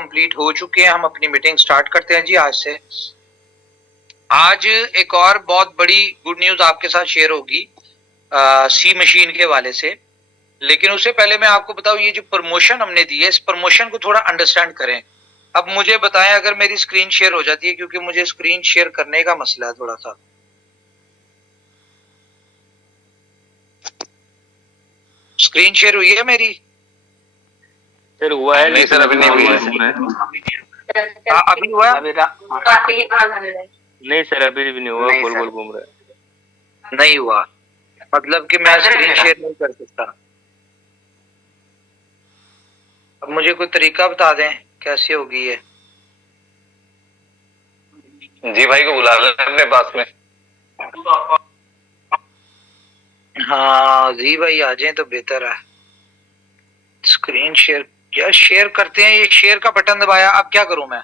Complete हो चुके हैं। हम अपनी मीटिंग स्टार्ट करते हैं जी आज से। आज एक और बहुत बड़ी गुड न्यूज आपके साथ शेयर होगी सी मशीन के वाले से। लेकिन उससे पहले मैं आपको बताऊं, ये जो प्रमोशन हमने दी है, इस प्रमोशन को थोड़ा अंडरस्टैंड करें। अब मुझे बताएं अगर मेरी स्क्रीन शेयर हो जाती है, क्योंकि मुझे स्क्रीन शेयर करने का मसला है थोड़ा सा। स्क्रीन शेयर हुई है मेरी? सर हुआ है? नहीं सर, अभी नहीं हुई है। अभी हुआ? नहीं सर, अभी भी नहीं हुआ। गोल गोल घूम रहा है। नहीं हुआ मतलब कि मैं स्क्रीन शेयर नहीं कर सकता। अब मुझे कोई तरीका बता दें कैसे होगी ये। जी भाई को बुला लें अपने पास में। हाँ जी भाई आ जाए तो बेहतर है। स्क्रीन शेयर क्या शेयर करते हैं, ये शेयर का बटन दबाया, अब क्या करूं मैं?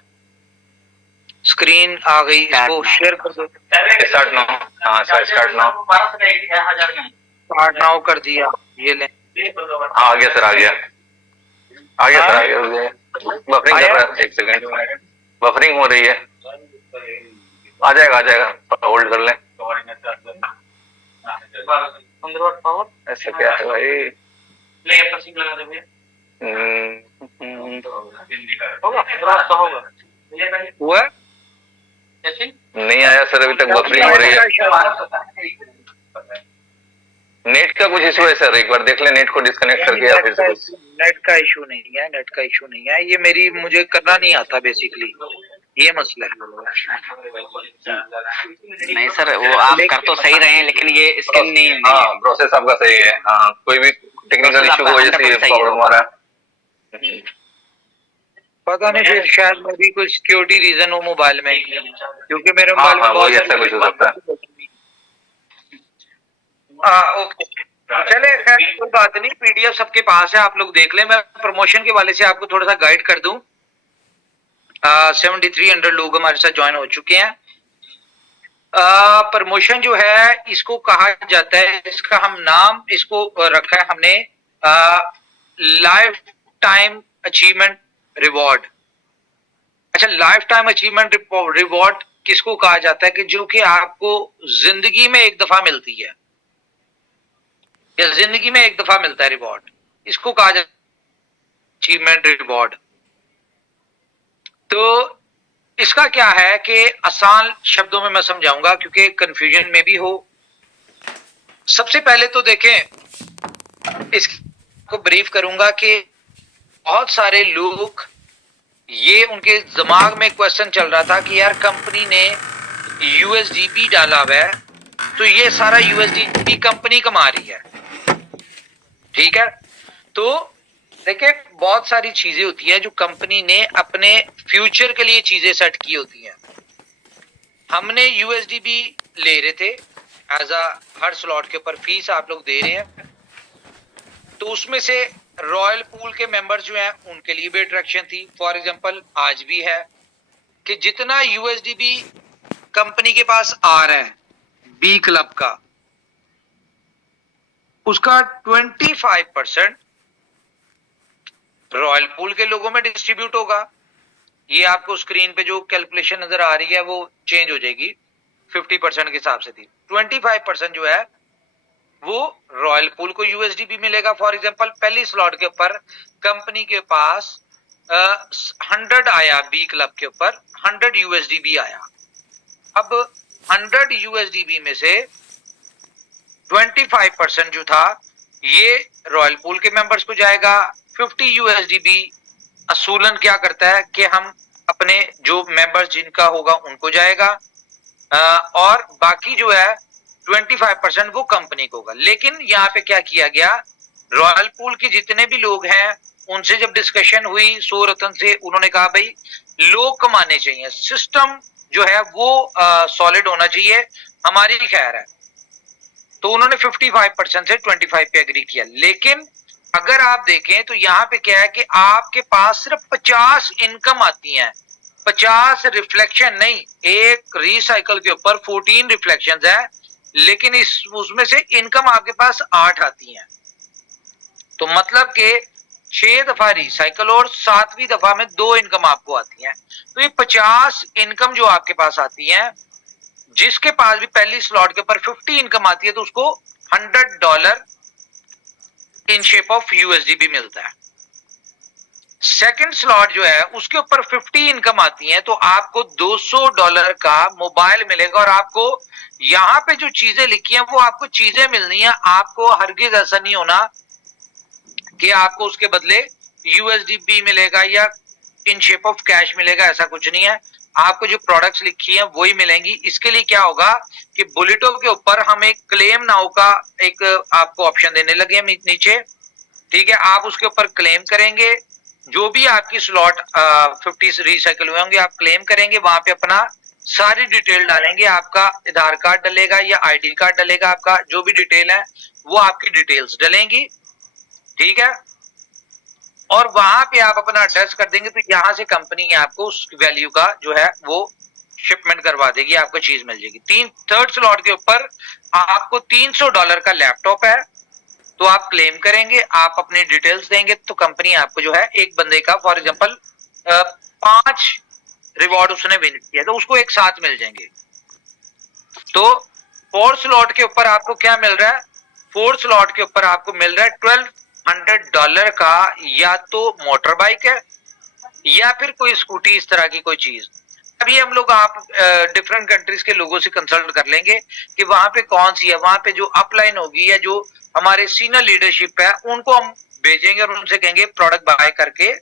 स्क्रीन आ गई, इसको शेयर कर दो। Start now. हाँ sir, start now. Start now कर दिया, ये ले। हाँ आ गया सर, आ गया सर, आ गया। बफरिंग कर रहा है, एक सेकंड, बफरिंग हो रही है। आ जाएगा, होल्ड कर लें। ऐसा क्या है भाई? हुआ? नहीं आया सर अभी तक, बफरिंग हो रही है। नेट का कुछ इशू है सर, एक बार देख ले नेट को डिस्कनेक्ट करके या फिर से कुछ। नेट का इशू नहीं है, नेट का इशू नहीं है। ये मेरी मुझे करना नहीं आता बेसिकली, ये मसला है। नहीं सर, वो आप कर तो सही रहे हैं, लेकिन ये स्किल नहीं। हाँ प्रोसेस आपका सही है। हाँ कोई भी टेक्निकल इशू की वजह से प्रॉब्लम आ रहा है। पता नहीं, फिर शायद मेरी कोई सिक्योरिटी रीजन हो मोबाइल में, क्योंकि मेरे मोबाइल में बहुत ऐसा कुछ हो सकता है। ओके चले, खैर कोई बात नहीं। पीडीएफ सबके पास है, आप लोग देख लें। मैं प्रमोशन के वाले से आपको थोड़ा सा गाइड कर दूं। 7300 लोग हमारे साथ ज्वाइन हो चुके हैं। प्रमोशन जो है इसको कहा जाता है, इसका हम नाम इसको रखा है हमने लाइफ टाइम अचीवमेंट रिवॉर्ड। अच्छा, लाइफ टाइम अचीवमेंट रिवॉर्ड किसको कहा जाता है? कि जो कि आपको जिंदगी में एक दफा मिलती है, या जिंदगी में एक दफा मिलता है रिवॉर्ड, इसको कहा जाता है अचीवमेंट रिवॉर्ड। तो इसका क्या है कि आसान शब्दों में मैं समझाऊंगा, क्योंकि कंफ्यूजन में भी हो। सबसे पहले तो देखें, इसको ब्रीफ करूंगा कि बहुत सारे लोग, ये उनके दिमाग में क्वेश्चन चल रहा था कि यार कंपनी ने यूएसडीपी डाला हुआ है, तो ये सारा यूएसडीपी कंपनी कमा रही है। ठीक है, तो देखिए बहुत सारी चीजें होती है जो कंपनी ने अपने फ्यूचर के लिए चीजें सेट की होती हैं। हमने यूएसडीपी ले रहे थे एज हर स्लॉट के ऊपर फीस आप लोग दे रहे हैं, तो उसमें से रॉयल पूल के मेंबर्स जो हैं उनके लिए भी अट्रैक्शन थी। फॉर एग्जांपल आज भी है कि जितना यूएसडीपी कंपनी के पास आ रहा है बी क्लब का, उसका 25% रॉयल पूल के लोगों में डिस्ट्रीब्यूट होगा। ये आपको स्क्रीन पे जो कैलकुलेशन नजर आ रही है वो चेंज हो जाएगी, 50% के हिसाब से थी। 25% जो है वो रॉयल पूल को यूएसडीपी मिलेगा। फॉर एग्जांपल पहली स्लॉट के ऊपर कंपनी के पास 100 आया, बी क्लब के ऊपर 100 यूएसडीबी आया। अब 100 यूएसडीबी में से 25% जो था ये रॉयल पूल के मेंबर्स को जाएगा। 50 यूएसडीबी असूलन क्या करता है कि हम अपने जो मेंबर्स जिनका होगा उनको जाएगा, और बाकी जो है 25% वो कंपनी को होगा। लेकिन यहाँ पे क्या किया गया, रॉयल पूल के जितने भी लोग हैं उनसे जब डिस्कशन हुई सूरतन से, उन्होंने कहा भाई लोग कमाने चाहिए, सिस्टम जो है वो सॉलिड होना चाहिए, हमारी खैर है। तो उन्होंने 55% से 25 पे एग्री किया। लेकिन अगर आप देखें तो यहाँ पे क्या है कि आपके पास सिर्फ 50 इनकम आती हैं, 50 रिफ्लेक्शन नहीं। एक रिसाइकल के ऊपर 14 रिफ्लेक्शंस है, लेकिन उसमें से इनकम आपके पास 8 आती हैं। तो मतलब कि 6 दफा रिसाइकल और 7वीं दफा में 2 इनकम आपको आती हैं। तो ये 50 इनकम जो आपके पास आती है, जिसके पास भी पहली स्लॉट के ऊपर 50 इनकम आती है तो उसको $100 इन शेप ऑफ यूएसडी भी मिलता है। सेकंड स्लॉट जो है उसके ऊपर 50 इनकम आती है तो आपको $200 का मोबाइल मिलेगा। और आपको यहां पे जो चीजें लिखी हैं वो आपको चीजें मिलनी है, आपको हरगिज ऐसा नहीं होना कि आपको उसके बदले यूएसडी भी मिलेगा या इन शेप ऑफ कैश मिलेगा, ऐसा कुछ नहीं है। आपको जो प्रोडक्ट्स लिखी हैं वही मिलेंगी। इसके लिए क्या होगा कि बुलेटो के ऊपर हम एक क्लेम नाउ का एक आपको ऑप्शन देने लगे हम नीचे, ठीक है। आप उसके ऊपर क्लेम करेंगे, जो भी आपकी स्लॉट 50 रिसाइकल हुए होंगे आप क्लेम करेंगे, वहां पे अपना सारी डिटेल डालेंगे, आपका आधार कार्ड डलेगा या आईडी कार्ड डलेगा, आपका जो भी डिटेल है वो आपकी डिटेल्स डलेंगी, ठीक है। और वहां पे आप अपना एड्रेस कर देंगे तो यहां से कंपनी आपको उस वैल्यू का जो है वो शिपमेंट करवा देगी, आपको चीज मिल जाएगी। थर्ड स्लॉट के ऊपर आपको $300 का लैपटॉप है तो आप क्लेम करेंगे, आप अपनी डिटेल्स देंगे तो कंपनी आपको जो है एक बंदे का फॉर एग्जांपल 5 रिवॉर्ड उसने विन किया तो उसको एक साथ मिल जाएंगे। तो फोर्थ स्लॉट के ऊपर आपको क्या मिल रहा है, फोर्थ स्लॉट के ऊपर आपको मिल रहा है $1200 का या तो मोटर बाइक है या फिर कोई स्कूटी, इस तरह की कोई चीज। अभी हम लोग आप डिफरेंट कंट्रीज के लोगों से कंसल्ट कर लेंगे कि वहां पे कौन सी है, वहां पे जो अपलाइन होगी या जो हमारे सीनियर लीडरशिप है उनको हम भेजेंगे और उनसे कहेंगे प्रोडक्ट बाय करके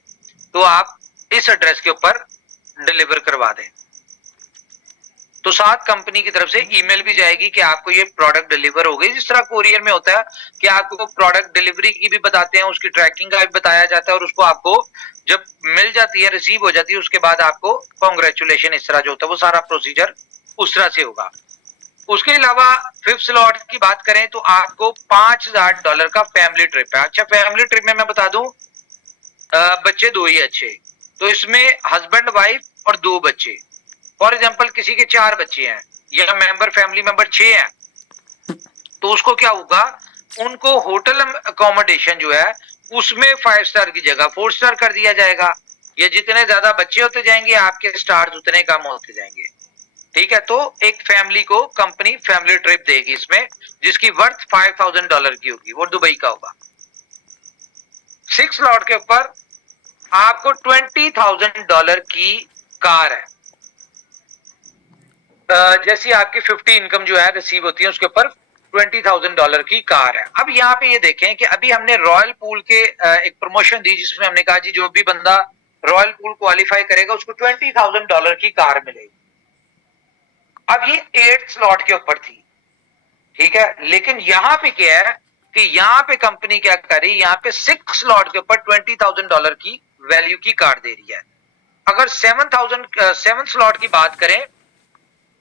तो आप इस एड्रेस के ऊपर डिलीवर करवा दें। तो साथ कंपनी की तरफ से ईमेल भी जाएगी कि आपको ये प्रोडक्ट डिलीवर हो गई। जिस तरह कोरियर में होता है कि आपको प्रोडक्ट डिलीवरी की भी बताते हैं, उसकी ट्रैकिंग का भी बताया जाता है और उसको आपको जब मिल जाती है, रिसीव हो जाती है, उसके बाद आपको कांग्रेचुलेशन इस तरह जो होता है वो सारा प्रोसीजर उस तरह से होगा। उसके अलावा फिफ्थ स्लॉट की बात करें तो आपको $5000 का फैमिली ट्रिप है। अच्छा, फैमिली ट्रिप में मैं बता दूं बच्चे 2 ही अच्छे, तो इसमें हस्बैंड वाइफ और 2 बच्चे। फॉर एग्जांपल किसी के 4 बच्चे हैं या मेंबर फैमिली मेंबर 6 हैं तो उसको क्या होगा, उनको होटल अकोमोडेशन जो है उसमें 5 स्टार की जगह 4 स्टार कर दिया जाएगा। या जितने ज्यादा बच्चे होते जाएंगे आपके स्टार्स उतने कम होते जाएंगे, ठीक है। तो एक फैमिली को कंपनी फैमिली ट्रिप देगी इसमें, जिसकी वर्थ $5000 की होगी, वो दुबई का होगा। 6 स्लॉट के ऊपर आपको $20000 की कार है। जैसी आपकी 50 इनकम जो है रिसीव होती है उसके ऊपर $20000 की कार है। अब यहाँ पे ये देखें कि अभी हमने रॉयल पूल के एक प्रमोशन दी जिसमें हमने कहा जी जो भी बंदा रॉयल पूल क्वालिफाई करेगा उसको $20000 की कार मिलेगी। अब ये 8 स्लॉट के ऊपर थी, ठीक है। लेकिन यहां पे क्या है कि यहां पे कंपनी क्या कर रही है, यहां पे 6 स्लॉट के ऊपर $20000 की वैल्यू की कार दे रही है। अगर 7 स्लॉट की बात करें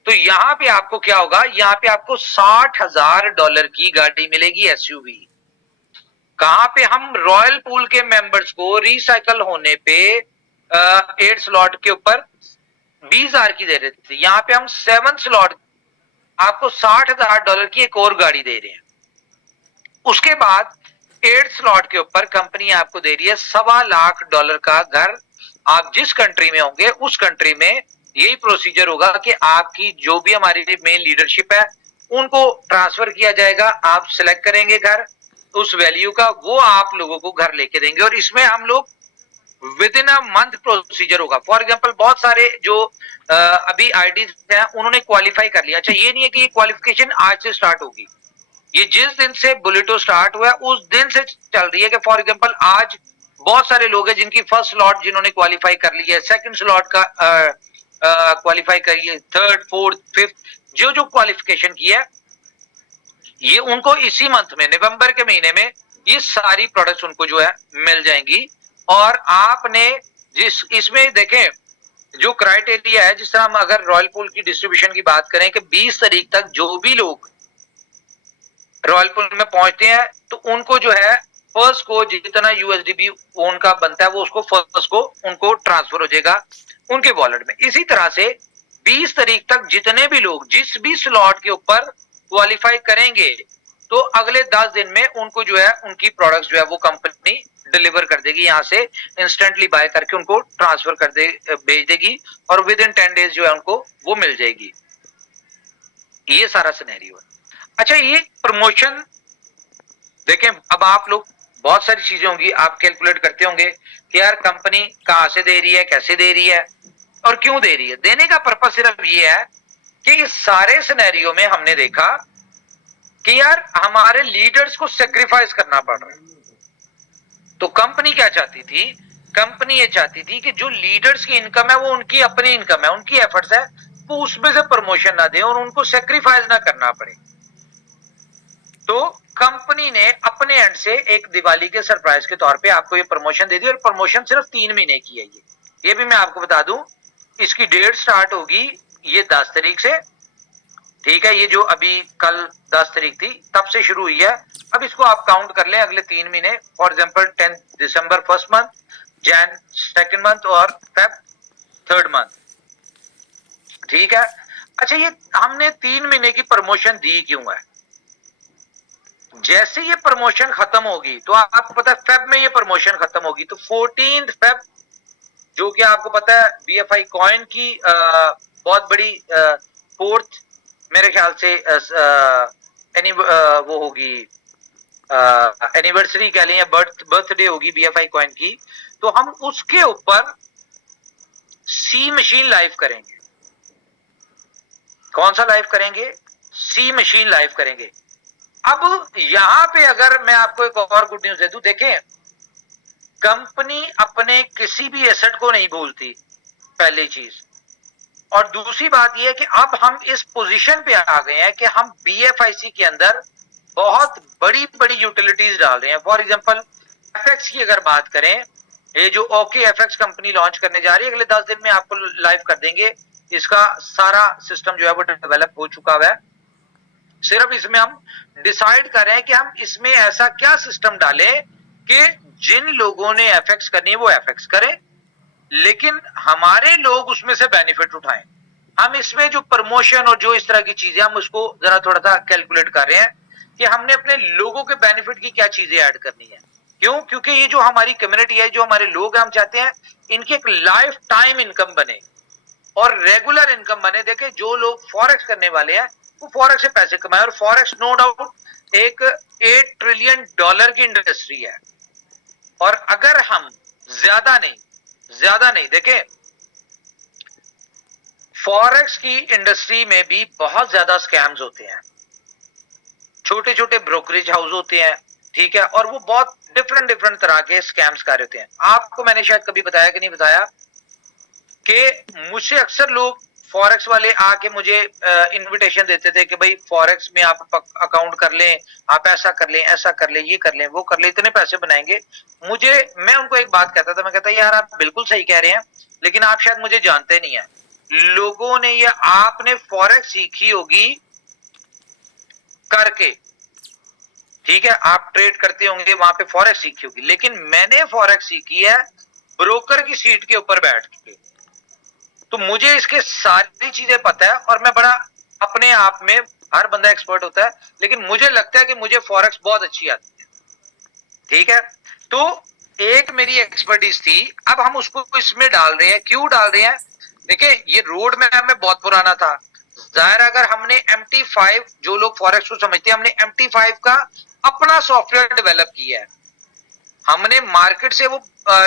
तो यहां पे आपको क्या होगा, यहां पे आपको $60000 की गाड़ी मिलेगी एसयूवी। कहां पे, हम रॉयल पूल के मेंबर्स को रिसाइकल होने पे 8 स्लॉट के ऊपर 20,000 की दे रहे थे, यहां पे हम 7 स्लॉट आपको $60,000 की एक और गाड़ी दे रहे हैं। उसके बाद 8 स्लॉट के ऊपर कंपनी आपको दे रही है $2.25 का घर। आप जिस कंट्री में होंगे उस कंट्री में यही प्रोसीजर होगा कि आपकी जो भी हमारी मेन लीडरशिप है उनको ट्रांसफर किया जाएगा, आप सिलेक्ट करेंगे घर उस वैल्यू का, वो आप लोगों को घर लेके देंगे। और इसमें हम लोग with in a month procedure होगा। फॉर एग्जांपल बहुत सारे जो अभी आईडी हैं उन्होंने क्वालिफाई कर लिया। अच्छा, ये नहीं है कि ये क्वालिफिकेशन आज से स्टार्ट होगी, ये जिस दिन से बुलेटो स्टार्ट हुआ है उस दिन से चल रही है। कि फॉर एग्जांपल आज बहुत सारे लोग हैं जिनकी फर्स्ट स्लॉट जिन्होंने क्वालिफाई कर ली है, सेकंड स्लॉट का क्वालिफाई करी है, थर्ड फोर्थ फिफ्थ जो जो क्वालिफिकेशन की है ये उनको इसी मंथ में नवंबर के महीने में ये सारी प्रोडक्ट्स उनको जो है मिल जाएंगी। और आपने जिस इसमें देखें जो क्राइटेरिया है, जिस तरह हम अगर रॉयल पूल की डिस्ट्रीब्यूशन की बात करें कि 20 तारीख तक जो भी लोग रॉयल पूल में पहुंचते हैं तो उनको जो है फर्स्ट को जितना यूएसडीबी उनका बनता है वो उसको फर्स्ट को उनको ट्रांसफर हो जाएगा उनके वॉलेट में। इसी तरह से 20 तारीख तक जितने भी लोग जिस भी स्लॉट के ऊपर क्वालिफाई करेंगे तो अगले 10 दिन में उनको जो है उनकी प्रोडक्ट्स जो है वो कंपनी डिलीवर कर देगी, यहाँ से इंस्टेंटली बाय करके उनको ट्रांसफर कर दे, भेज देगी और विद इन 10 डेज जो है उनको वो मिल जाएगी। ये सारा सिनेरियो है। अच्छा, ये प्रमोशन देखें, अब आप लोग बहुत सारी चीजें होंगी, आप कैलकुलेट करते होंगे कि यार कंपनी कहां से दे रही है, कैसे दे रही है और क्यों दे रही है। देने का पर्पज सिर्फ ये है कि इस सारे सिनेरियो में हमने देखा कि यार हमारे लीडर्स को सेक्रीफाइस करना पड़ रहा है। तो कंपनी क्या चाहती थी? कंपनी ये चाहती थी कि जो लीडर्स की इनकम है वो उनकी अपनी इनकम है, उनकी एफर्ट्स है, वो उसमें से प्रमोशन ना दे और उनको सेक्रीफाइस ना करना पड़े। तो कंपनी ने अपने एंड से एक दिवाली के सरप्राइज के तौर पे आपको ये प्रमोशन दे दी और प्रमोशन सिर्फ 3 महीने की है। ये भी मैं आपको बता दूं, इसकी डेट स्टार्ट होगी ये 10 तारीख से, ठीक है। ये जो अभी कल 10 तारीख थी तब से शुरू हुई है। अब इसको आप काउंट कर लें अगले 3 महीने, for example 10 December first month, Jain second month और फेब थर्ड मंथ, ठीक है। अच्छा, ये हमने 3 महीने की प्रमोशन दी क्यों है? जैसे ये प्रमोशन खत्म होगी तो आपको पता है फेब में ये प्रमोशन खत्म होगी, तो 14 फेब जो कि आपको पता है BFI कॉइन की बहुत बड़ी फोर्थ मेरे ख्याल से वो होगी एनिवर्सरी कह लें या बर्थडे होगी BFI कॉइन की, तो हम उसके ऊपर सी मशीन लाइव करेंगे। कौन सा लाइव करेंगे? सी मशीन लाइव करेंगे। अब यहां पे अगर मैं आपको एक और गुड न्यूज दे दूं, देखें कंपनी अपने किसी भी एसेट को नहीं भूलती, पहली चीज। और दूसरी बात यह है कि अब हम इस पोजीशन पे आ गए हैं कि हम BFIC के अंदर बहुत बड़ी बड़ी यूटिलिटीज डाल रहे हैं। फॉर एग्जांपल FX की अगर बात करें, ये जो OKFX कंपनी लॉन्च करने जा रही है, अगले 10 दिन में आपको लाइव कर देंगे। इसका सारा सिस्टम जो है वो डेवलप हो चुका हुआ है। सिर्फ इसमें हम डिसाइड कर रहे हैं कि हम इसमें ऐसा क्या सिस्टम डालें कि जिन लोगों ने FX करनी है वो FX करें, लेकिन हमारे लोग उसमें से बेनिफिट उठाएं। हम इसमें जो प्रमोशन और जो इस तरह की चीजें, हम उसको जरा थोड़ा सा कैलकुलेट कर रहे हैं कि हमने अपने लोगों के बेनिफिट की क्या चीजें ऐड करनी है। क्यों? क्योंकि ये जो हमारी कम्युनिटी है, जो हमारे लोग हैं, हम चाहते हैं इनकी एक लाइफ टाइम इनकम बने और रेगुलर इनकम बने। देखे, जो लोग फॉरेक्स करने वाले हैं वो फॉरेक्स से पैसे कमाए, और फॉरेक्स नो डाउट एक $8 ट्रिलियन की इंडस्ट्री है। और अगर हम ज्यादा नहीं देखें, फॉरेक्स की इंडस्ट्री में भी बहुत ज्यादा स्कैम्स होते हैं, छोटे छोटे ब्रोकरेज हाउस होते हैं, ठीक है, और वो बहुत डिफरेंट तरह के स्कैम्स कर रहे होते हैं। आपको मैंने शायद कभी बताया कि नहीं बताया कि मुझसे अक्सर लोग फॉरेक्स वाले आके मुझे इनविटेशन देते थे कि भाई फॉरेक्स में आप अकाउंट कर लें, आप ऐसा कर लें, ऐसा कर लें, ये कर लें, वो कर लें, इतने पैसे बनाएंगे। मैं उनको एक बात कहता था, मैं कहता यार आप बिल्कुल सही कह रहे हैं, लेकिन आप शायद मुझे जानते नहीं है। लोगों ने ये, आपने फॉरेक्स सीखी होगी करके, ठीक है, आप ट्रेड करते होंगे, वहां पे फॉरेक्स सीखी होगी, लेकिन मैंने फॉरेक्स सीखी है ब्रोकर की सीट के ऊपर बैठ के। तो मुझे इसके सारी चीजें पता है और मैं बड़ा, अपने आप में हर बंदा एक्सपर्ट होता है, लेकिन मुझे लगता है कि मुझे फॉरेक्स बहुत अच्छी आती है, ठीक है। तो एक मेरी एक्सपर्टीज थी, अब हम उसको इसमें डाल रहे हैं। क्यों डाल रहे हैं? देखिए, ये रोड मैप में बहुत पुराना था। जाहिर, अगर हमने MT5, जो लोग फॉरेक्स को समझते हैं, हमने MT5 का अपना सॉफ्टवेयर डेवलप किया है। हमने मार्केट से वो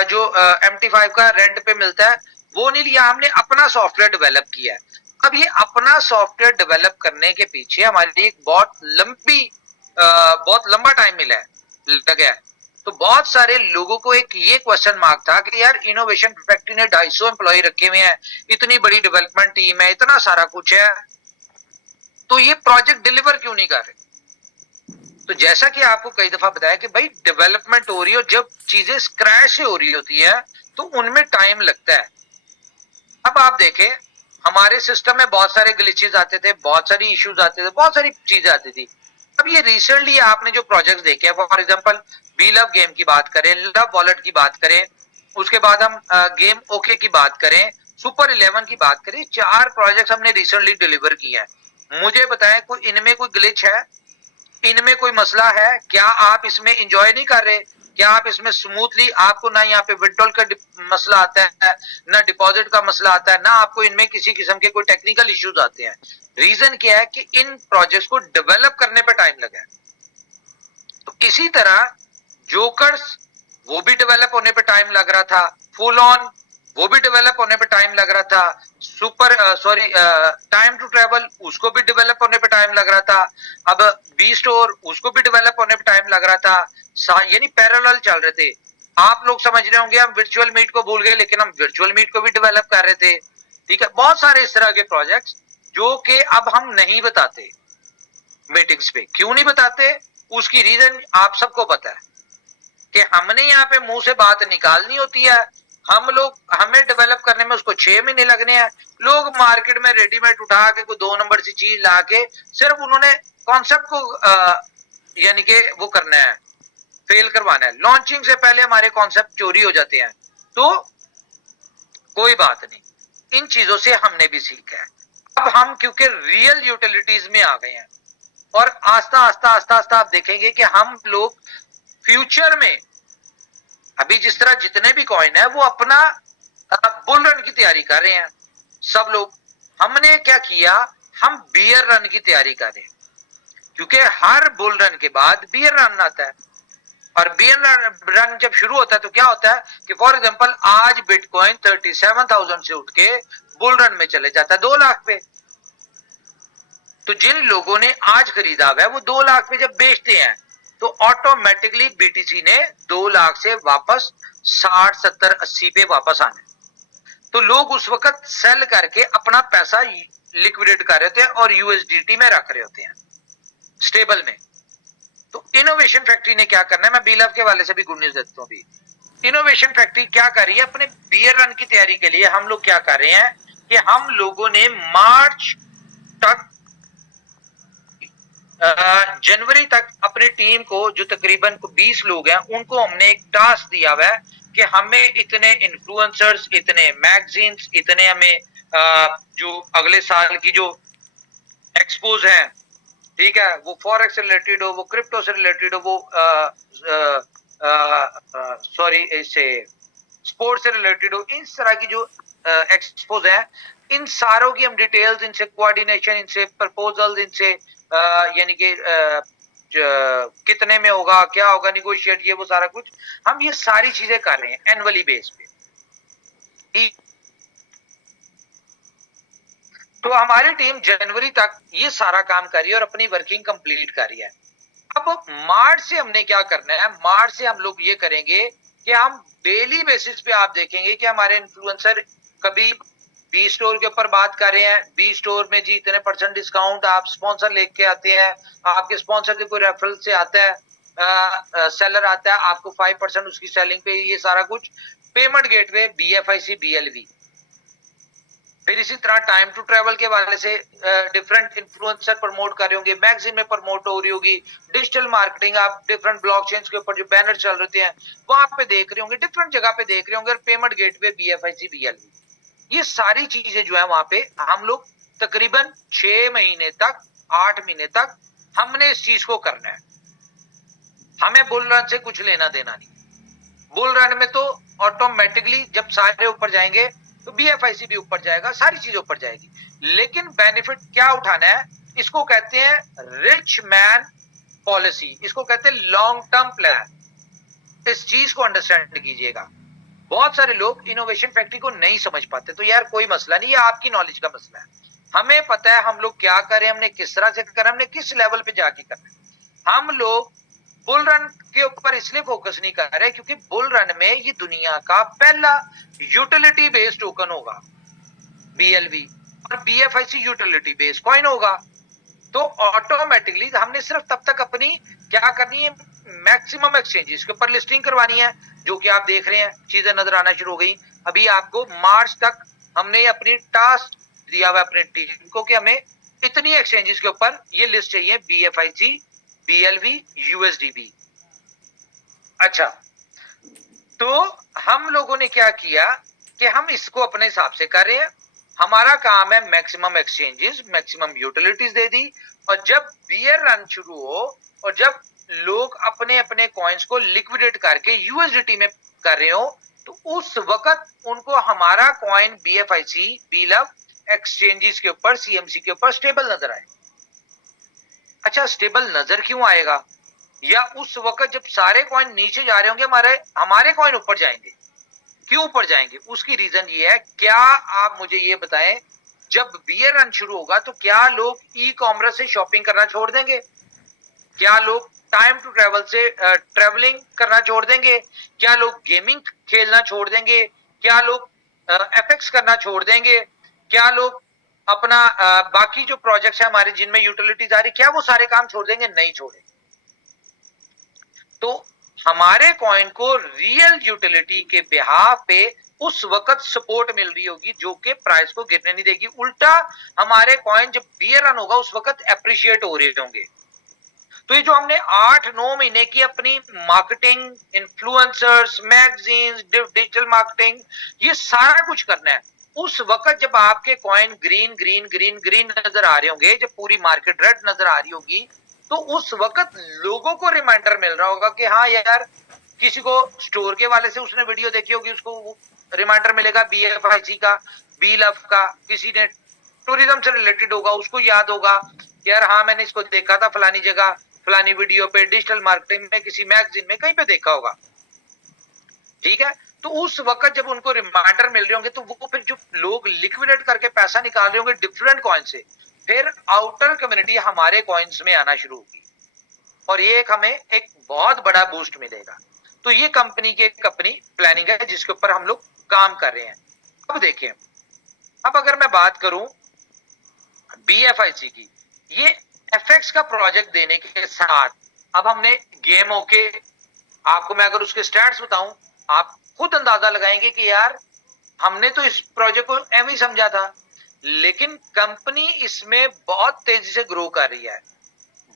जो MT5 का रेंट पे मिलता है वो नहीं लिया, हमने अपना सॉफ्टवेयर डेवलप किया है। अब ये अपना सॉफ्टवेयर डेवलप करने के पीछे हमारी एक बहुत लंबा टाइम लगा है। तो बहुत सारे लोगों को एक ये क्वेश्चन मार्क था कि यार इनोवेशन फैक्ट्री ने 250 एम्प्लॉय रखे हुए हैं, इतनी बड़ी डेवलपमेंट टीम है, इतना सारा कुछ है, तो ये प्रोजेक्ट डिलीवर क्यों नहीं कर रहे? तो जैसा कि आपको कई दफा बताया कि भाई डेवलपमेंट हो रही है, जब चीजें स्क्रैच से हो रही होती है तो उनमें टाइम लगता है। अब आप देखें, हमारे सिस्टम में बहुत सारे ग्लिचेस आते थे, बहुत सारी इश्यूज आते थे, बहुत सारी चीजें आती थी। अब ये रिसेंटली आपने जो प्रोजेक्ट्स देखे, for example we love game की बात करें, लव वॉलेट की बात करें, उसके बाद हम गेम ओके की बात करें, सुपर 11 की बात करें, 4 प्रोजेक्ट्स हमने रिसेंटली डिलीवर किए हैं। मुझे बताएं, कोई इनमें कोई ग्लिच है? इनमें कोई मसला है क्या? आप इसमें एंजॉय नहीं कर रहे? क्या आप इसमें स्मूथली, आपको ना यहाँ पे विड्रॉल का मसला आता है, ना डिपॉजिट का मसला आता है, ना आपको इनमें किसी किस्म के कोई टेक्निकल इश्यूज आते हैं। रीजन क्या है कि इन प्रोजेक्ट्स को डेवलप करने पे टाइम लगा है। तो इसी तरह जोकर्स, वो भी डेवलप होने पे टाइम लग रहा था, फुल ऑन वो भी डेवलप होने पे टाइम लग रहा था, टाइम टू ट्रेवल उसको भी डेवलप होने पे टाइम लग रहा था, अब बी स्टोर उसको भी डेवलप होने पे टाइम लग रहा था, यानी पैरेलल चल रहे थे। आप लोग समझ रहे होंगे हम वर्चुअल मीट को भूल गए, लेकिन हम वर्चुअल मीट को भी डेवलप कर रहे थे। ठीक है, बहुत सारे इस तरह के प्रोजेक्ट्स जो कि अब हम नहीं बताते मीटिंग्स पे। क्यों नहीं बताते? उसकी रीजन आप सबको पता है कि हमने यहाँ पे मुंह से बात निकालनी होती है। हमें डेवलप करने में उसको 6 महीने लगने हैं। लोग मार्केट में रेडीमेड उठा के कोई 2 नंबर की चीज ला के सिर्फ उन्होंने कॉन्सेप्ट को यानी कि वो करना है, फेल करवाना है। लॉन्चिंग से पहले हमारे कॉन्सेप्ट चोरी हो जाते हैं। तो कोई बात नहीं, इन चीजों से हमने भी सीखा है। अब हम क्योंकि रियल यूटिलिटीज में आ गए हैं और आस्ता आस्ता आस्ता आस्ता आप देखेंगे कि हम लोग फ्यूचर में अभी जिस तरह जितने भी कॉइन है वो अपना बुल रन की तैयारी कर रहे हैं सब लोग। हमने क्या किया, हम बियर रन की तैयारी कर रहे हैं, क्योंकि हर बुल रन के बाद बियर रन आता है। और बियर रन जब शुरू होता है तो क्या होता है कि फॉर एग्जांपल आज बिटकॉइन 37,000 से उठ के बुल रन में चले जाता है 2 लाख पे। तो जिन लोगों ने आज खरीदा हुआ है वो 2 लाख पे जब बेचते हैं तो ऑटोमेटिकली बीटीसी ने 2 लाख से वापस 60, 70, 80 पे वापस आना है। तो लोग उस वक्त सेल करके अपना पैसा लिक्विडेट कर रहे होते हैं और यूएसडीटी में रख रहे होते हैं स्टेबल में। तो इनोवेशन फैक्ट्री ने क्या करना है, मैं बीलव के वाले से भी गुड न्यूज देता हूं। भी इनोवेशन फैक्ट्री क्या कर रही है, अपने बियर रन की तैयारी के लिए हम लोग क्या कर रहे हैं कि हम लोगों ने मार्च तक जनवरी तक अपनी टीम को, जो तकरीबन 20 लोग हैं, उनको हमने एक टास्क दिया हुआ है कि हमें इतने इन्फ्लुएंसर्स, इतने मैगजीन्स, इतने हमें जो अगले साल की जो एक्सपोज है, ठीक है, वो फॉरेक्स से रिलेटेड हो, वो क्रिप्टो से रिलेटेड हो, वो इससे स्पोर्ट्स से रिलेटेड हो, इस तरह की जो एक्सपोज है, इन सारों की हम डिटेल्स, इनसे कोऑर्डिनेशन, इनसे प्रपोजल, इनसे यानी कि कितने में होगा, क्या होगा, निगोशिएट, ये वो सारा कुछ हम ये सारी चीजें कर रहे हैं एनुअली बेस पे। तो हमारी टीम जनवरी तक ये सारा काम कर रही है और अपनी वर्किंग कंप्लीट कर रही है। अब मार्च से हमने क्या करना है, मार्च से हम लोग ये करेंगे कि हम डेली बेसिस पे आप देखेंगे कि हमारे इन्फ्लुएंसर कभी बी स्टोर के ऊपर बात कर रहे हैं, बी स्टोर में जी इतने % डिस्काउंट, आप स्पॉन्सर लेके आते हैं, आपके स्पॉन्सर के कोई रेफरल से आता है, सेलर आता है, आपको 5% उसकी सेलिंग पे, ये सारा कुछ पेमेंट गेटवे, BFIC, BLV। फिर इसी तरह टाइम टू ट्रेवल के वाले से डिफरेंट इन्फ्लुएंसर प्रमोट कर रहे होंगे, मैगजीन में प्रमोट हो रही होगी, डिजिटल मार्केटिंग, आप डिफरेंट ब्लॉकचेन्स के ऊपर जो बैनर चल रहे हैं वहां पे देख रहे होंगे, डिफरेंट जगह पे देख रहे होंगे, और पेमेंट गेटवे, BFIC, BLV, ये सारी चीजें जो है वहां पे हम लोग तकरीबन 6 महीने तक, 8 महीने तक हमने इस चीज को करना है। हमें बुल रन से कुछ लेना देना नहीं। बुल रन में तो ऑटोमेटिकली जब सारे ऊपर जाएंगे तो BFIC भी ऊपर जाएगा, सारी चीजें ऊपर जाएगी। लेकिन बेनिफिट क्या उठाना है, इसको कहते हैं रिच मैन पॉलिसी, इसको कहते हैं लॉन्ग टर्म प्लान। इस चीज को अंडरस्टैंड कीजिएगा। बहुत सारे लोग इनोवेशन फैक्ट्री को नहीं समझ पाते, तो यार कोई मसला नहीं, ये आपकी नॉलेज का मसला है। हमें पता है हम लोग क्या करें, हमने किस तरह से करें, हमने किस लेवल पे जाके करना है। हम लोग बुल रन के ऊपर इसलिए फोकस नहीं कर रहे क्योंकि बुल रन में ये दुनिया का पहला यूटिलिटी बेस्ड टोकन होगा BLV, और BFIC यूटिलिटी बेस्ड कॉइन होगा। तो ऑटोमेटिकली हमने सिर्फ तब तक अपनी क्या करनी है, मैक्सिमम एक्सचेंजेस के ऊपर लिस्टिंग करवानी है, जो कि आप देख रहे हैं चीजें नजर आना शुरू हो गई। अभी आपको मार्च तक हमने अपनी टास्क दिया हुआ अपने टीम को कि हमें इतनी एक्सचेंजेस के ऊपर ये लिस्ट चाहिए, BFIC, BLV, USDB। अच्छा, तो हम लोगों ने क्या किया कि हम इसको अपने हिसाब से कर रहे हैं। हमारा काम है मैक्सिमम एक्सचेंजेस, मैक्सिमम यूटिलिटीज दे दी, और जब बियर रन शुरू हो और जब लोग अपने अपने कॉइन्स को लिक्विडेट करके यूएसडीटी में कर रहे हो, तो उस वक्त उनको हमारा कॉइन बीएफआईसी बीलव एक्सचेंजेस के ऊपर, सीएमसी के ऊपर स्टेबल नजर आए। अच्छा, स्टेबल नजर क्यों आएगा? या उस वक्त जब सारे कॉइन नीचे जा रहे होंगे, हमारे कॉइन ऊपर जाएंगे। क्यों ऊपर जाएंगे? उसकी रीजन ये है, क्या आप मुझे ये बताएं, जब बियर रन शुरू होगा तो क्या लोग ई कॉमर्स से शॉपिंग करना छोड़ देंगे? क्या लोग टाइम टू ट्रेवल से ट्रेवलिंग करना छोड़ देंगे? क्या लोग गेमिंग खेलना छोड़ देंगे? क्या लोग एफएक्स करना छोड़ देंगे? क्या लोग अपना बाकी जो प्रोजेक्ट्स है हमारे जिनमें यूटिलिटीज आ रही, क्या वो सारे काम छोड़ देंगे? नहीं छोड़ेंगे। तो हमारे कॉइन को रियल यूटिलिटी के बिहाफ पे उस वक्त सपोर्ट मिल रही होगी जो कि प्राइस को गिरने नहीं देगी। उल्टा हमारे कॉइन जब बियर रन होगा उस वक्त एप्रिशिएट हो रहे होंगे। तो ये जो हमने 8-9 महीने की अपनी marketing, influencers, magazines, digital marketing, ये सारा कुछ करना है, उस वक्त जब आपके coin green green green green नजर आ रहे होंगे, जब पूरी मार्केट रेड नजर आ रही होगी, तो उस वक्त लोगों को रिमाइंडर मिल रहा होगा कि हाँ यार, किसी को स्टोर के वाले से उसने वीडियो देखी होगी, उसको रिमाइंडर मिलेगा बीएफआईसी का, बीलफ का, किसी ने टूरिज्म से रिलेटेड होगा, उसको याद होगा कि यार हाँ मैंने इसको देखा था फलानी जगह, फलानी वीडियो पे, डिजिटल मार्केटिंग में, किसी मैगजीन में, कहीं पे देखा होगा। ठीक है, तो उस वक्त जब उनको रिमाइंडर मिल रहे होंगे तो वो फिर जो लोग लिक्विडेट करके पैसा निकाल रहे होंगे डिफरेंट कॉइन से, फिर आउटर कम्युनिटी हमारे कॉइन्स में आना शुरू होगी और ये हमें एक बहुत बड़ा बूस्ट मिलेगा। तो ये कंपनी की एक अपनी प्लानिंग है जिसके ऊपर हम लोग काम कर रहे हैं। अब देखिए, अब अगर मैं बात करूं बीएफआईसी की, ये एफएक्स का प्रोजेक्ट देने के साथ अब हमने गेमों के, आपको मैं अगर उसके स्टैट्स बताऊं, आप खुद अंदाजा लगाएंगे कि यार हमने तो इस प्रोजेक्ट को एम ही समझा था, लेकिन कंपनी इसमें बहुत तेजी से ग्रो कर रही है।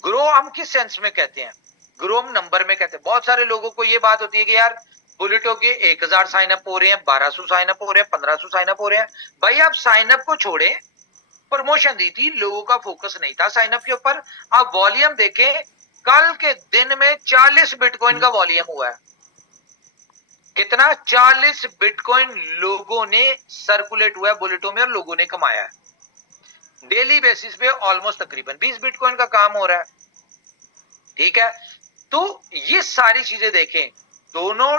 ग्रो हम किस सेंस में कहते हैं? ग्रो हम नंबर में कहते हैं। बहुत सारे लोगों को ये बात होती है कि यार बुलेटो के 1000 साइन अप हो रहे हैं, 1200 साइन अप हो रहे हैं, 1500 साइन अप हो रहे हैं। भाई आप साइन अप को छोड़े, प्रमोशन दी थी, लोगों का फोकस नहीं था साइन अप के ऊपर। आप वॉल्यूम देखें, कल के दिन में 40 बिटकॉइन का वॉल्यूम हुआ है। कितना? 40 बिटकॉइन लोगों ने सर्कुलेट हुआ है बुलेटो में और लोगों ने कमाया है। डेली बेसिस पे ऑलमोस्ट तकरीबन 20 बिटकॉइन का काम हो रहा है। ठीक है, तो ये सारी चीजें देखें, दोनों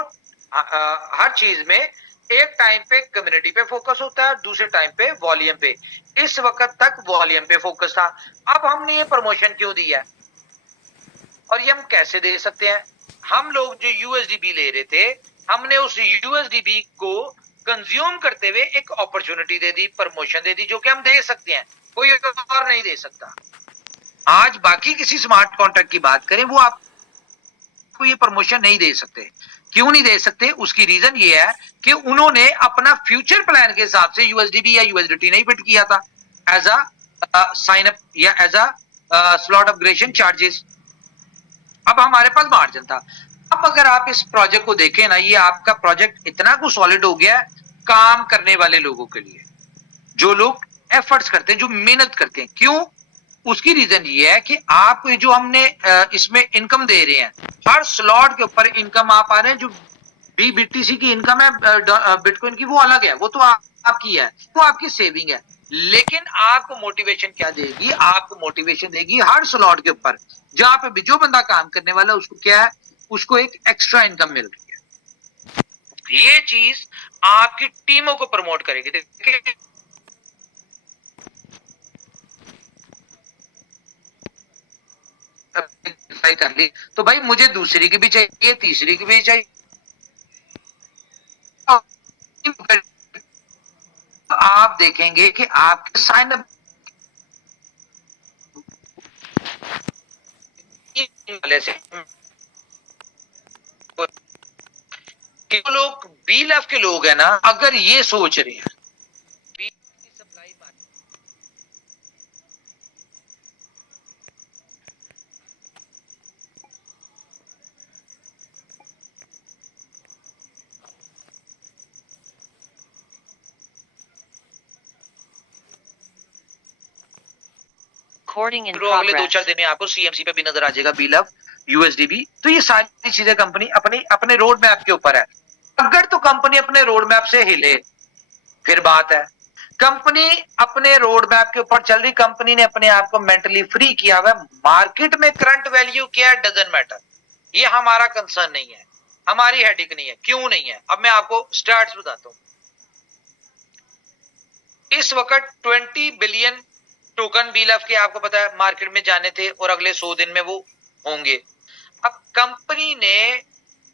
हर चीज में एक टाइम पे कम्युनिटी पे फोकस होता है, दूसरे टाइम पे वॉल्यूम पे। इस वक्त तक वॉल्यूम पे फोकस था। अब हमने ये प्रमोशन क्यों दिया है और ये हम कैसे दे सकते हैं? हम लोग जो यूएसडीबी ले रहे थे, हमने उस यूएसडीबी को कंज्यूम करते हुए एक अपॉर्चुनिटी दे दी, प्रमोशन दे दी, जो कि हम दे सकते हैं, कोई और नहीं दे सकता। आज बाकी किसी स्मार्ट कॉन्ट्रैक्ट की बात करें, वो आपको ये प्रमोशन नहीं दे सकते। क्यों नहीं दे सकते? उसकी रीजन ये है कि उन्होंने अपना फ्यूचर प्लान के हिसाब से यूएसडीबी या यूएसडीटी नहीं फिट किया था एज अ साइन अप या as a slot upgradation charges. अब हमारे पास मार्जिन था। अब अगर आप इस प्रोजेक्ट को देखें ना, ये आपका प्रोजेक्ट इतना कुछ सॉलिड हो गया है काम करने वाले लोगों के लिए, जो लोग एफर्ट्स करते हैं, जो मेहनत करते हैं। क्यों? उसकी रीजन ये है कि आप जो हमने इसमें इनकम दे रहे हैं, हर स्लॉट के ऊपर इनकम आप आ रहे हैं। जो बीटीसी की इनकम है बिटकॉइन की, वो अलग है, वो तो आपकी है, वो आपकी सेविंग है। लेकिन आपको मोटिवेशन क्या देगी? आपको मोटिवेशन देगी हर स्लॉट के ऊपर जहां पे भी जो बंदा काम करने वाला है उसको क्या है, उसको एक एक्स्ट्रा इनकम मिल रही है। ये चीज आपकी टीमों को प्रमोट करेगी। देखिए, कर ली तो भाई मुझे दूसरी की भी चाहिए, तीसरी की भी चाहिए। आप देखेंगे कि आपके साइन अप वाले से लोग बीएलएफ के लोग हैं ना, अगर ये सोच रहे हैं सप्लाई Recording in अगले 2-4 progress. दिन में आपको सीएमसी पे भी नजर आ जाएगा बीएलएफ। यूएसडीबी। तो ये सारी चीजें कंपनी अपने अपने रोड मैप के ऊपर है। अगर तो कंपनी अपने रोड मैप से हिले फिर बात है। कंपनी अपने रोड मैप के ऊपर चल रही, कंपनी ने अपने आप को मेंटली फ्री किया हुआ, मार्केट में करंट वैल्यू क्या है डजंट मैटर, ये हमारा कंसर्न नहीं है, हमारी हेडिक नहीं है। क्यों नहीं है? अब मैं आपको स्टार्ट्स बताता हूं। इस वक्त 20 बिलियन टोकन बीएलएफ के आपको पता है मार्केट में जाने थे और अगले 100 दिन में वो होंगे। अब कंपनी ने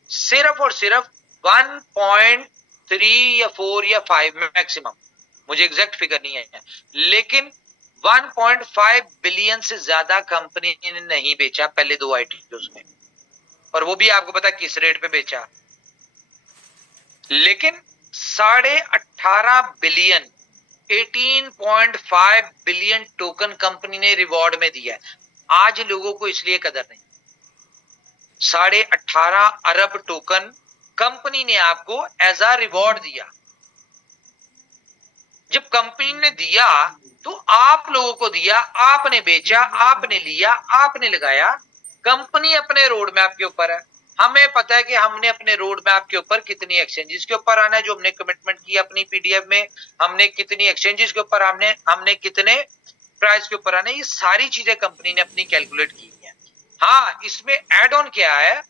सिर्फ और सिर्फ 1.3 या 4 या 5 मैक्सिमम, मुझे एग्जैक्ट फिगर नहीं है, लेकिन 1.5 बिलियन से ज्यादा कंपनी ने नहीं बेचा पहले 2 आईटीओस में, और वो भी आपको पता किस रेट पे बेचा। लेकिन 18.5 बिलियन 18.5 बिलियन टोकन कंपनी ने रिवॉर्ड में दिया है। आज लोगों को इसलिए कदर नहीं। 18.5 अरब टोकन कंपनी ने आपको एज अ रिवॉर्ड दिया। जब कंपनी ने दिया तो आप लोगों को दिया, आपने बेचा, आपने लिया, आपने लगाया। कंपनी अपने रोड मैप के ऊपर है। हमें पता है कि हमने अपने रोड मैप के ऊपर कितनी एक्सचेंजेस के ऊपर आना है, जो हमने कमिटमेंट की अपनी पीडीएफ में, हमने कितनी एक्सचेंजेस के ऊपर हमने कितने प्राइस के ऊपर आना है, ये सारी चीजें कंपनी ने अपनी कैलकुलेट की है। हाँ, इसमें एड ऑन क्या है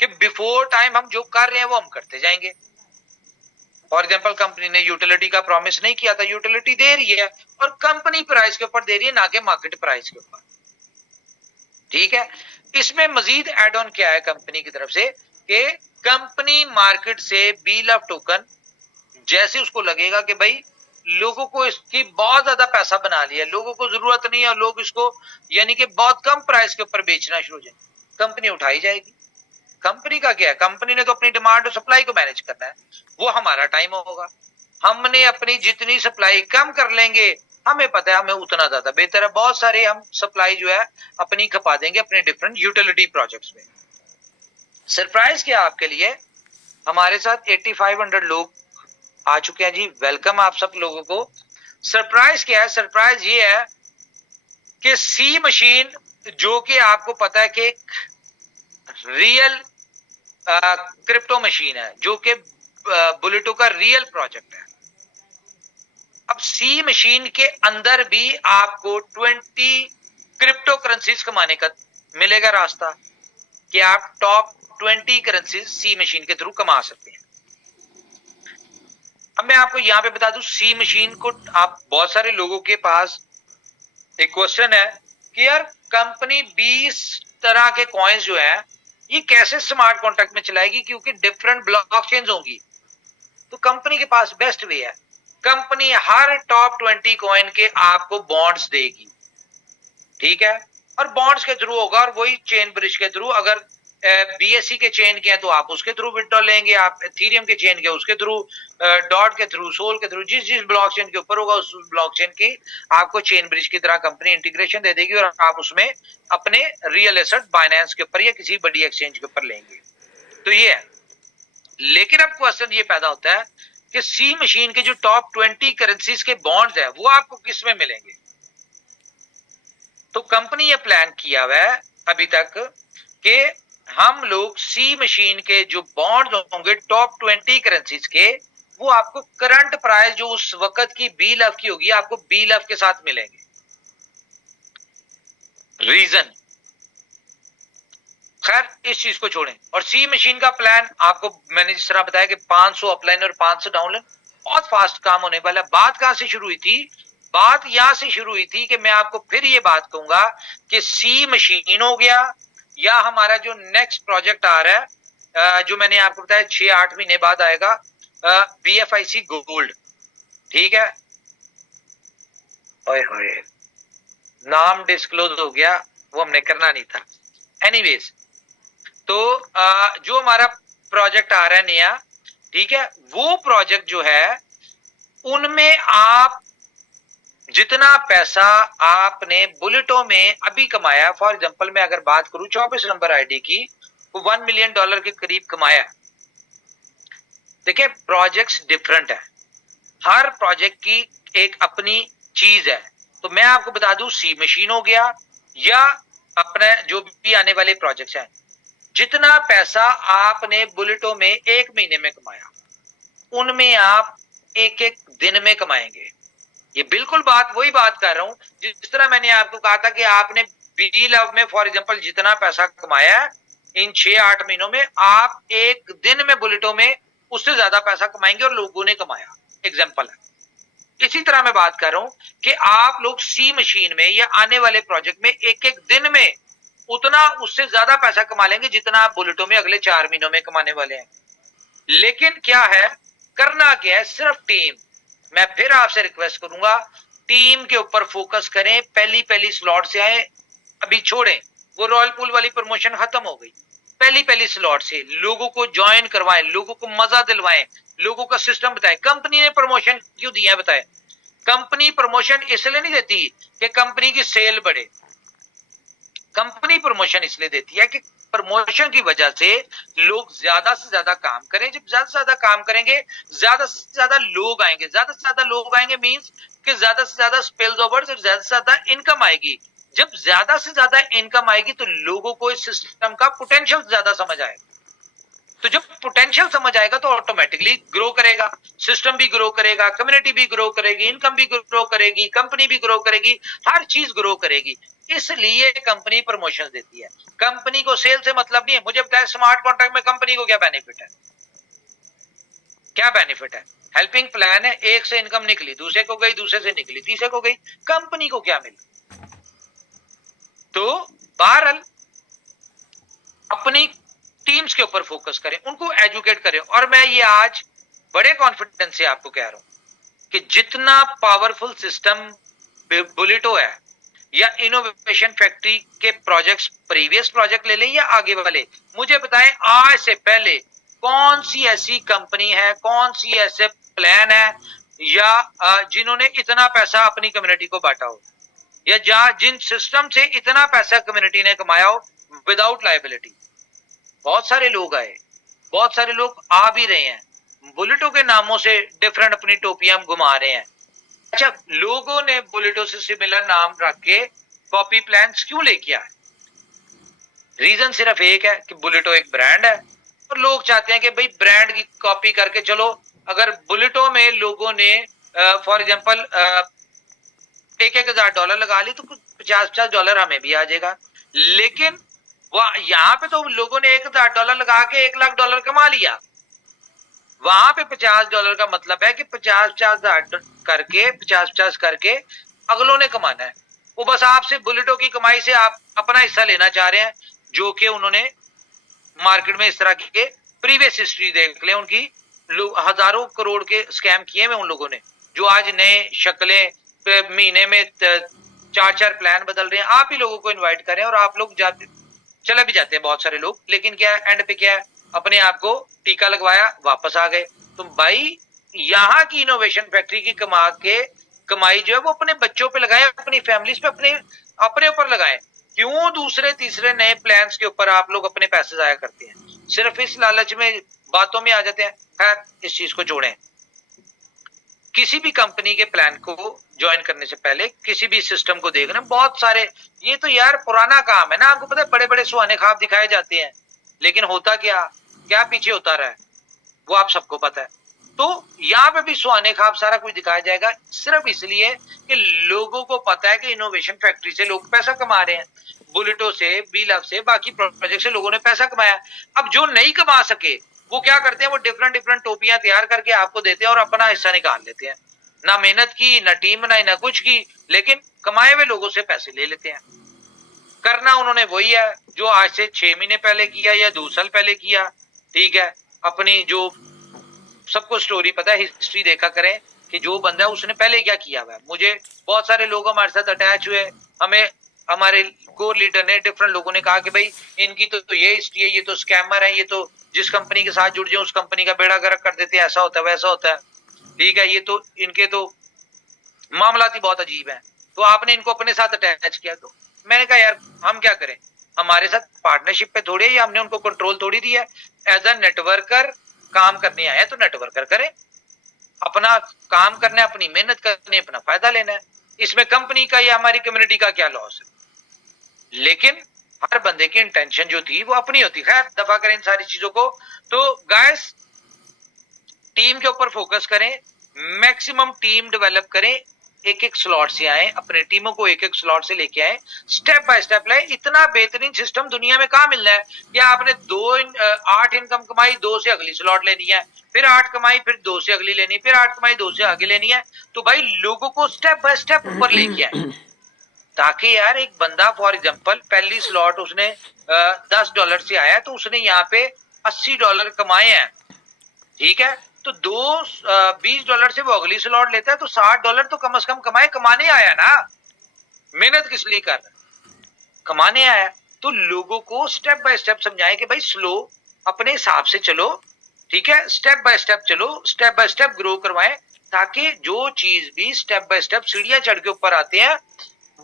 कि बिफोर टाइम हम जो कर रहे हैं वो हम करते जाएंगे। फॉर एग्जाम्पल, कंपनी ने यूटिलिटी का प्रॉमिस नहीं किया था, यूटिलिटी दे रही है और कंपनी प्राइस के ऊपर दे रही है, ना कि मार्केट प्राइस के ऊपर। ठीक है। इसमें मजीद एड ऑन क्या है कंपनी की तरफ से कि कंपनी मार्केट से बीएलएफ टोकन जैसे उसको लगेगा कि भाई लोगों को इसकी बहुत ज्यादा पैसा बना लिया, लोगों को जरूरत नहीं है, लोग इसको यानी कि बहुत कम प्राइस के ऊपर बेचना शुरू हो जाए, कंपनी उठाई जाएगी। कंपनी का क्या है? कंपनी ने तो अपनी डिमांड और सप्लाई को मैनेज करना है, वो हमारा टाइम होगा। हमने अपनी जितनी सप्लाई कम कर लेंगे, हमें पता है हमें उतना ज्यादा बेहतर है। बहुत सारे हम सप्लाई जो है अपनी खपा देंगे अपने डिफरेंट यूटिलिटी प्रोजेक्ट्स में। सरप्राइज क्या आपके लिए, हमारे साथ 8500 लोग आ चुके हैं जी। वेलकम आप सब लोगों को। सरप्राइज क्या है? सरप्राइज ये है कि सी मशीन, जो कि आपको पता है कि रियल क्रिप्टो मशीन है, जो कि बुलेटो का रियल प्रोजेक्ट है। अब सी मशीन के अंदर भी आपको 20 क्रिप्टो करेंसीज कमाने का मिलेगा रास्ता, कि आप टॉप 20 करेंसीज सी मशीन के थ्रू कमा सकते हैं। अब मैं आपको यहां पे बता दूं, सी मशीन को आप बहुत सारे लोगों के पास एक क्वेश्चन है कि यार कंपनी 20 तरह के कॉइन्स जो है ये कैसे स्मार्ट कॉन्ट्रैक्ट में चलाएगी, क्योंकि डिफरेंट ब्लॉकचेन्स होंगी। तो कंपनी के पास बेस्ट वे है, कंपनी हर टॉप 20 कॉइन के आपको बॉन्ड्स देगी। ठीक है, और बॉन्ड्स के थ्रू होगा, और वही चेन ब्रिज के थ्रू, अगर बीएससी के चेन के हैं तो आप उसके थ्रू विड्रॉल लेंगे, आप एथेरियम के चेन के उसके थ्रू, डॉट के थ्रू, सोल के थ्रू, जिस जिस ब्लॉकचेन के ऊपर होगा उस ब्लॉकचेन की आपको चेन ब्रिज की तरह कंपनी इंटीग्रेशन दे देगी, और आप उसमें अपने रियल एसेट बाइनेंस के ऊपर या किसी बड़ी एक्सचेंज के ऊपर लेंगे। तो ये है। लेकिन अब क्वेश्चन ये पैदा होता है कि सी मशीन के जो टॉप 20 करेंसीज के बॉन्ड्स है वो आपको किस में मिलेंगे। तो कंपनी ये प्लान किया हुआ है अभी तक कि हम लोग सी मशीन के जो बॉन्ड्स होंगे टॉप 20 करेंसीज के, वो आपको करंट प्राइस जो उस वक्त की बीएलएफ की होगी, आपको बीएलएफ के साथ मिलेंगे। रीजन, खैर इस चीज को छोड़ें, और सी मशीन का प्लान आपको मैंने जिस तरह बताया कि 500 अपलाइन और 500 डाउनलाइन, बहुत फास्ट काम होने वाला है। बात कहां से शुरू हुई थी? बात यहां से शुरू हुई थी कि मैं आपको फिर ये बात कहूंगा कि सी मशीन हो गया, या हमारा जो नेक्स्ट प्रोजेक्ट आ रहा है जो मैंने आपको बताया 6-8 महीने बाद आएगा, बीएफआईसी गोल्ड। ठीक है, ओए होए नाम डिस्क्लोज हो गया, वो हमने करना नहीं था। एनीवेज, तो जो हमारा प्रोजेक्ट आ रहा है नया, ठीक है, वो प्रोजेक्ट जो है उनमें आप जितना पैसा आपने बुलेटो में अभी कमाया, फॉर एग्जांपल मैं अगर बात करूं 24 नंबर आईडी की, वो $1 मिलियन के करीब कमाया। देखिए प्रोजेक्ट्स डिफरेंट है, हर प्रोजेक्ट की एक अपनी चीज है। तो मैं आपको बता दूं सी मशीन हो गया या अपने जो भी आने वाले प्रोजेक्ट्स हैं, जितना पैसा आपने बुलेटो में एक महीने में कमाया, उनमें आप एक एक दिन में कमाएंगे। ये बिल्कुल वही बात कर रहा हूं जिस तरह मैंने आपको कहा था कि आपने बी लव में फॉर एग्जांपल जितना पैसा कमाया इन 6-8 महीनों में, आप एक दिन में बुलेटो में उससे ज्यादा पैसा कमाएंगे और लोगों ने कमाया। एग्जांपल है। इसी तरह मैं बात कर रहा हूं कि आप लोग सी मशीन में या आने वाले प्रोजेक्ट में एक एक दिन में उतना उससे ज्यादा पैसा कमा लेंगे जितना आप बुलेटो में अगले 4 महीनों में कमाने वाले हैं। लेकिन क्या है, करना क्या है, सिर्फ टीम। मैं फिर आपसे रिक्वेस्ट करूंगा, टीम के ऊपर फोकस करें। पहली स्लॉट से आए, अभी छोड़ें, वो रॉयल पूल वाली प्रमोशन खत्म हो गई। पहली स्लॉट से लोगों को ज्वाइन करवाएं, लोगों को मजा दिलवाएं, लोगों का सिस्टम बताएं। कंपनी ने प्रमोशन क्यों दिया बताएं? कंपनी प्रमोशन इसलिए नहीं देती कि कंपनी की सेल बढ़े। कंपनी प्रमोशन इसलिए देती है कि प्रमोशन की वजह से लोग ज्यादा से ज्यादा काम करें। जब ज्यादा से ज्यादा काम करेंगे, ज्यादा से ज्यादा लोग आएंगे। ज्यादा से ज्यादा लोग आएंगे मींस कि ज्यादा से ज्यादा स्पिल्स ओवर्स और ज्यादा से ज्यादा इनकम आएगी। जब ज्यादा से ज्यादा इनकम आएगी तो लोगों को इस सिस्टम का पोटेंशियल ज्यादा समझ आएगा। तो जब पोटेंशियल समझ आएगा तो ऑटोमेटिकली ग्रो करेगा, सिस्टम भी ग्रो करेगा, कम्युनिटी भी ग्रो करेगी, इनकम भी ग्रो करेगी, कंपनी भी ग्रो करेगी, हर चीज ग्रो करेगी। इसलिए कंपनी प्रमोशन देती है। कंपनी को सेल से मतलब नहीं है। मुझे बताया स्मार्ट कॉन्ट्रैक्ट में कंपनी को क्या बेनिफिट है? क्या बेनिफिट है? हेल्पिंग प्लान है, एक से इनकम निकली, दूसरे को गई, दूसरे से निकली, तीसरे को गई, कंपनी को क्या मिला? तो बहरहाल अपनी टीम्स के ऊपर फोकस करें, उनको एजुकेट करें। और मैं ये आज बड़े कॉन्फिडेंस से आपको कह रहा हूं कि जितना पावरफुल सिस्टम बुलेटो है या इनोवेशन फैक्ट्री के प्रोजेक्ट्स, प्रीवियस प्रोजेक्ट ले लें या आगे वाले, मुझे बताएं आज से पहले कौन सी ऐसी कंपनी है, कौन सी ऐसे प्लान है या जिन्होंने इतना पैसा अपनी कम्युनिटी को बांटा हो, या जिन सिस्टम से इतना पैसा कम्युनिटी ने कमाया हो विदाउट लायबिलिटी। बहुत सारे लोग आए, बहुत सारे लोग आ भी रहे हैं, बुलेटो के नामों से डिफरेंट अपनी टोपियां घुमा रहे हैं। अच्छा, लोगों ने बुलेटो से सिमिलर नाम रख के कॉपी प्लान्स क्यों लेके आए? रीजन सिर्फ एक है कि बुलेटो एक ब्रांड है और लोग चाहते हैं कि भाई ब्रांड की कॉपी करके चलो। अगर बुलेटो में लोगों ने फॉर एग्जांपल $1,000 लगा ली तो कुछ $50 हमें भी आ जाएगा। लेकिन यहाँ पे तो लोगों ने $1,000 लगा के $1,00,000 कमा लिया। वहां पे $50 का मतलब है कि 50,000 करके 50 करके अगलों ने कमाना है। वो बस आपसे बुलेटो की कमाई से आप अपना हिस्सा लेना चाह रहे हैं, जो कि उन्होंने मार्केट में इस तरह के प्रीवियस हिस्ट्री देख ले उनकी, हजारों करोड़ के स्कैम किए में उन लोगों ने, जो आज नए शक्लें महीने में 4 प्लान बदल रहे हैं। आप ही लोगों को इन्वाइट करें और आप लोग जाते चले भी जाते हैं बहुत सारे लोग, लेकिन क्या है एंड पे क्या है, अपने आप को टीका लगवाया वापस आ गए। तो भाई यहाँ की इनोवेशन फैक्ट्री की कमाई जो है वो अपने बच्चों पे लगाए, अपनी फैमिलीज पे, अपने ऊपर लगाए। क्यों दूसरे तीसरे नए प्लान्स के ऊपर आप लोग अपने पैसे जाया करते हैं? सिर्फ इस लालच में बातों में आ जाते हैं। खैर, इस चीज को छोड़ें। किसी भी कंपनी के प्लान को ज्वाइन करने से पहले किसी भी सिस्टम को देखना, बहुत सारे, ये तो यार पुराना काम है ना, आपको पता है बड़े बड़े सुहाने ख्वाब दिखाए जाते हैं, लेकिन होता क्या पीछे होता रहा है वो आप सबको पता है। तो यहाँ पे भी सुहाने ख्वाब सारा कुछ दिखाया जाएगा, सिर्फ इसलिए कि लोगों को पता है कि इनोवेशन फैक्ट्री से लोग पैसा कमा रहे हैं, बुलेटो से, बी लव से, बाकी प्रोजेक्ट से लोगों ने पैसा कमाया। अब जो नहीं कमा सके वो क्या करते हैं, वो डिफरेंट टोपियां तैयार करके आपको देते हैं और अपना हिस्सा निकाल लेते हैं। ना मेहनत की, ना टीम बनाई, ना कुछ की, लेकिन कमाए हुए लोगों से पैसे ले लेते हैं। करना उन्होंने वही है जो आज से 6 महीने पहले किया या 2 साल पहले किया। ठीक है, अपनी जो सबको स्टोरी पता है, हिस्ट्री देखा करें कि जो बंदा है उसने पहले क्या किया हुआ है। मुझे बहुत सारे लोग हमारे साथ अटैच हुए, हमें हमारे कोर लीडर ने, डिफरेंट लोगों ने कहा कि भाई इनकी तो ये हिस्ट्री है, ये तो स्कैमर है, ये तो जिस कंपनी के साथ जुड़ जाए उस कंपनी का बेड़ा गर्क कर देते हैं, ऐसा होता है वैसा होता है। ठीक है, ये तो इनके तो मामलात ही बहुत अजीब है, तो आपने इनको अपने साथ अटैच किया। तो मैंने कहा यार हम क्या करें, हमारे साथ पार्टनरशिप पे थोड़ी है, हमने उनको कंट्रोल थोड़ी दिया। एज अ नेटवर्कर काम करने आए तो नेटवर्कर करें, अपना काम करना है, अपनी मेहनत करनी है, अपना फायदा लेना है। इसमें कंपनी का या हमारी कम्युनिटी का क्या लॉस है? लेकिन हर बंदे की इंटेंशन जो थी वो अपनी होती। खैर दफा करें इन सारी चीजों को। तो गाइस टीम के ऊपर फोकस करें, मैक्सिमम टीम डेवलप करें, एक एक स्लॉट से आए, अपने टीमों को एक एक स्लॉट से लेके आए, स्टेप बाय स्टेप लाए। इतना बेहतरीन सिस्टम दुनिया में कहां मिल रहा है कि आपने 8 इनकम कमाई, 2 से अगली स्लॉट लेनी है, फिर 8 कमाई, फिर 2 से अगली लेनी है, फिर 8 कमाई, 2 से आगे लेनी है। तो भाई लोगों को स्टेप बाय स्टेप ऊपर लेके आए, ताकि यार एक बंदा फॉर एग्जांपल पहली स्लॉट उसने $10 से आया तो उसने यहाँ पे $80 कमाए हैं, ठीक है। तो $20 से वो अगली स्लॉट लेता है तो $60 तो कम से कम कमाने आया ना। मेहनत किस लिए कर रहा है? कमाने आया। तो लोगों को स्टेप बाय स्टेप समझाएं कि भाई स्लो, अपने हिसाब से चलो, ठीक है, स्टेप बाय स्टेप चलो, स्टेप बाय स्टेप ग्रो करवाएं, ताकि जो चीज भी स्टेप बाय स्टेप सीढ़ियां चढ़ के ऊपर आते हैं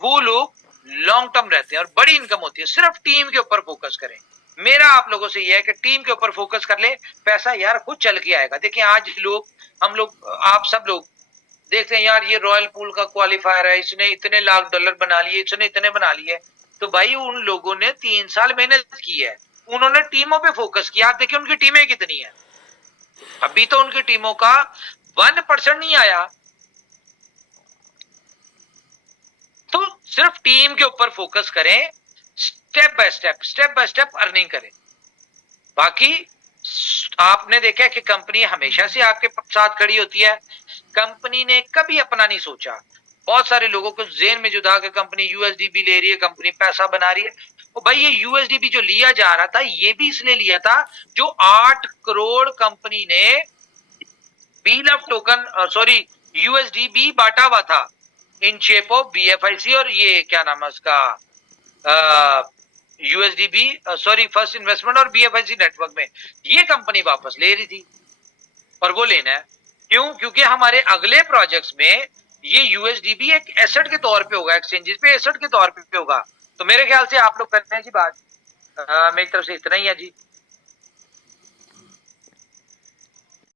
वो लोग लॉन्ग टर्म रहते हैं और बड़ी इनकम होती है। सिर्फ टीम के ऊपर फोकस करें। मेरा आप लोगों से यह है कि टीम के ऊपर फोकस कर ले, पैसा यार खुद चल के आएगा। देखिए आज हम लोग आप सब लोग देखते हैं यार, ये रॉयल पूल का क्वालिफायर है, इसने इतने लाख डॉलर बना लिए, इसने इतने बना लिए। तो भाई उन लोगों ने 3 साल मेहनत की है, उन्होंने टीमों पे फोकस किया। आप देखिए उनकी टीमें कितनी है, अभी तो उनकी टीमों का 1% नहीं आया। तो सिर्फ टीम के ऊपर फोकस करें, स्टेप बाय स्टेप अर्निंग करें। बाकी आपने देखा है कि कंपनी हमेशा से आपके साथ खड़ी होती है, कंपनी ने कभी अपना नहीं सोचा। बहुत सारे लोगों को जेन में जुदा के कंपनी यूएसडीबी ले रही है, कंपनी पैसा बना रही है। तो भाई ये यूएसडीबी जो लिया जा रहा था ये भी इसलिए लिया था जो 8 करोड़ कंपनी ने बील ऑफ टोकन यूएसडीबी बांटा हुआ था इन शेप ऑफ बीएफआईसी, और ये क्या नाम है उसका यूएसडीबी फर्स्ट इन्वेस्टमेंट और बीएफआईसी नेटवर्क में ये कंपनी वापस ले रही थी। और वो लेना है क्यों? क्योंकि हमारे अगले प्रोजेक्ट्स में ये यूएसडीबी एक एसेट के तौर पे होगा, एक्सचेंजेस पे एसेट के तौर पे होगा। तो मेरे ख्याल से आप लोग करते हैं जी बात। मेरी तरफ से इतना ही है जी।